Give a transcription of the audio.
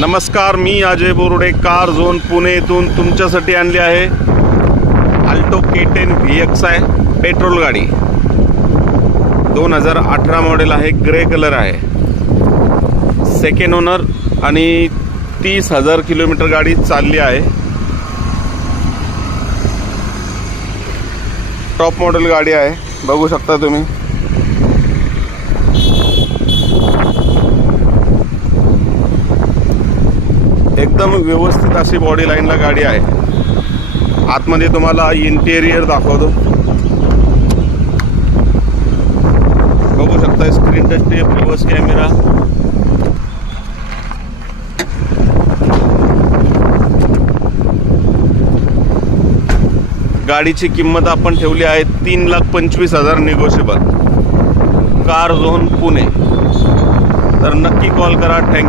नमस्कार, मी Ajay Borude car zone Pune येथून तुमच्यासाठी आणली आहे अल्टो K10 VXi पेट्रोल गाडी। 2018 मॉडेल आहे, ग्रे कलर आहे, सेकंड ओनर आणि 30,000 किलोमीटर गाडी चालली आहे। टॉप मॉडेल गाडी आहे, बघू शकता तुम्ही। एकदम व्यवस्थित अशी बॉडी लाईनला गाडी आहे। आतमध्ये तुम्हाला इंटेरियर दाखवतो, बघू शकता। Screen touch tape, reverse camera, गाडीची किंमत आपण ठेवली आहे 3,25,000 निगोशिएबल। कार झोन पुणे, तर नक्की कॉल करा। थँक्यू।